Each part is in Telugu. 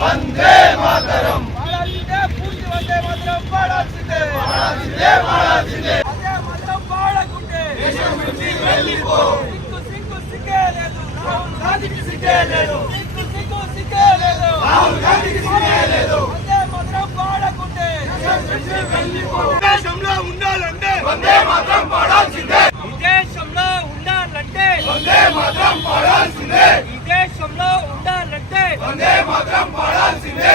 వందే మాతరం పాడాల్సిందే, పూర్తి వందే మాతరం పాడాల్సిందే. వందే మాతరం పాడకుంటే సిగ్గే లేదు, రాహుల్ గాంధీకి సిగ్గే లేదు. వందే మాతరం పాడకుంటే దేశంలో ఉండాలంటే వందే మాతరం పాడాల్సిందే. దేశంలో ఉండాలంటే వందే మాతరం పాడాల్సిందే. దేశంలో ఉండాలంటే వందే మాతరం పాడాల్సిందే.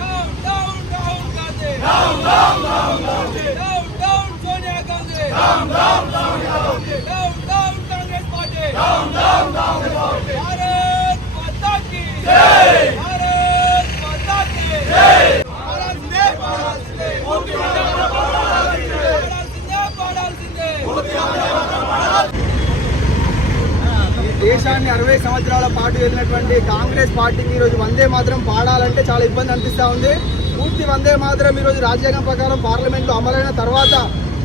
Down down Rahul Gandhi, down down down down down Sonia Gandhi, down down down down down Congress party. Down down down Bharat Mata కీ జై. భారత్ మాతా కీ జై. పాడాల్సిందే, పాడాల్సిందే, పూర్తి వందే మాతరం పాడాల్సిందే. పాడాల్సిందే. పూర్తి వందే మాతరం పాడాల్సిందే. దేశాన్ని 60 సంవత్సరాల పాటు వెళ్ళినటువంటి కాంగ్రెస్ పార్టీకి ఈరోజు వందే మాత్రం పాడాలంటే చాలా ఇబ్బంది అనిపిస్తూ ఉంది. పూర్తి వందే మాత్రం ఈరోజు రాజ్యాంగం ప్రకారం పార్లమెంట్లో అమలైన తర్వాత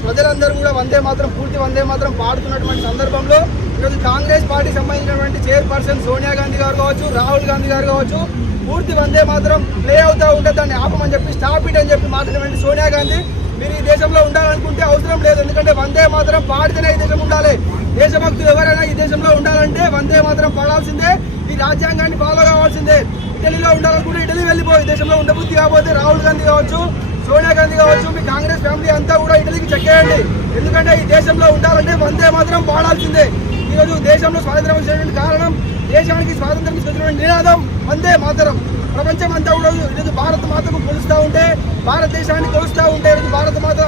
ప్రజలందరూ కూడా వందే మాత్రం పూర్తి వందే మాత్రం పాడుతున్నటువంటి సందర్భంలో ఈరోజు కాంగ్రెస్ పార్టీ సంబంధించినటువంటి చైర్పర్సన్ సోనియా గాంధీ గారు కావచ్చు, రాహుల్ గాంధీ గారు కావచ్చు, పూర్తి వందే మాత్రం ప్లే అవుతూ ఉంటే దాన్ని ఆపమని చెప్పి స్టాప్ ఇట్ అని చెప్పి మాట్లాడినటువంటి సోనియా గాంధీ, మీరు ఈ దేశంలో ఉండాలనుకుంటే అవసరం లేదు, ఎందుకంటే వందే మాత్రం పాడితేనే ఈ దేశం ఉండాలి. దేశభక్తులు ఎవరైనా ఈ దేశంలో ఉండాలంటే వందే మాత్రం పాడాల్సిందే, ఈ రాజ్యాంగాన్ని ఫాలో కావాల్సిందే. ఇటలీలో ఉండాలనుకుంటే ఇటలీ వెళ్ళిపోయి దేశంలో ఉండబుద్ధి కాకపోతే రాహుల్ గాంధీ కావచ్చు, సోనియా గాంధీ కావచ్చు, మీ కాంగ్రెస్ ఫ్యామిలీ అంతా కూడా ఇటలీకి చెక్కేయండి. ఎందుకంటే ఈ దేశంలో ఉండాలంటే వందే మాత్రం పాడాల్సిందే. ఈరోజు దేశంలో స్వాతంత్రం వచ్చినటువంటి కారణం, దేశానికి స్వాతంత్రం తీసుకొచ్చినటువంటి నినాదం వందే మాతరం. ప్రపంచం అంతా కూడా ఈరోజు భారత మాతకు కొలుస్తూ ఉంటే, భారతదేశాన్ని కొలుస్తూ ఉంటే, ఈరోజు భారత మాత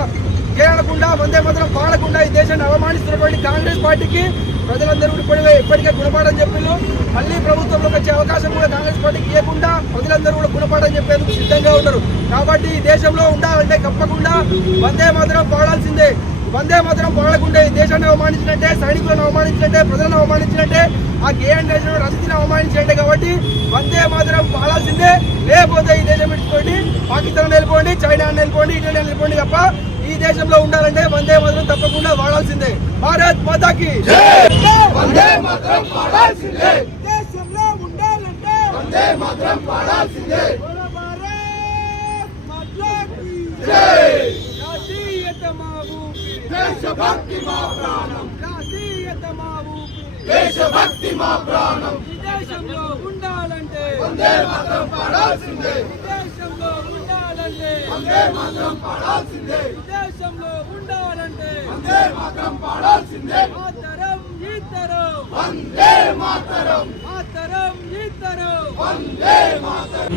చేయకుండా వందే మాత్రం పాడకుండా ఈ దేశాన్ని అవమానిస్తున్నటువంటి కాంగ్రెస్ పార్టీకి ప్రజలందరూ ఇప్పటికే గుణపాఠం చెప్పిళ్ళు. మళ్ళీ ప్రభుత్వంలోకి వచ్చే అవకాశం కూడా కాంగ్రెస్ పార్టీకి ఇవ్వకుండా ప్రజలందరూ కూడా గుణపాఠం చెప్పేందుకు సిద్ధంగా ఉన్నారు. కాబట్టి ఈ దేశంలో ఉండాలంటే తప్పకుండా వందే మాత్రం పాడాల్సిందే. వందే మాత్రం పాడకుండా ఈ దేశాన్ని అవమానించినట్టే, సైనికులను అవమానించినట్టే, ప్రజలను అవమానించినట్టే, ఆ గేఎన్ రసీదులను అవమానించినట్టే. కాబట్టి వందే మాత్రం పాడాల్సిందే. లేకపోతే ఈ దేశం విడిచిపోండి, పాకిస్తాన్ వెళ్ళిపోండి, చైనా వెళ్ళిపోండి, ఇటలీ వెళ్ళిపోండి తప్ప ఈ దేశంలో ఉండాలంటే వందే మాత్రం తప్పకుండా వాడాల్సిందే. భారత్ మాతాకి వందే మాతరం పాడాల్సిందే. దేశంలో ఉండాలంటే వందే మాతరం పాడాల్సిందే. భారత్ మాతాకి జై. జాతీయత మా ఊపిరి, దేశభక్తి మా ప్రాణం. జాతీయత మా ఊపిరి, దేశభక్తి మా ప్రాణం. ఈ దేశంలో ఉండాలంటే వందే మాతరం పాడాల్సిందే. ఈ దేశంలో ఉండాలంటే వందే మాతరం పాడాల్సిందే. ఈ దేశంలో ఉండాలంటే వందే మాతరం పాడాల్సిందే. మాతరం ఈ తరం, వందే మాతరం. మాతరం ఈ తరం. వందే మాతరం.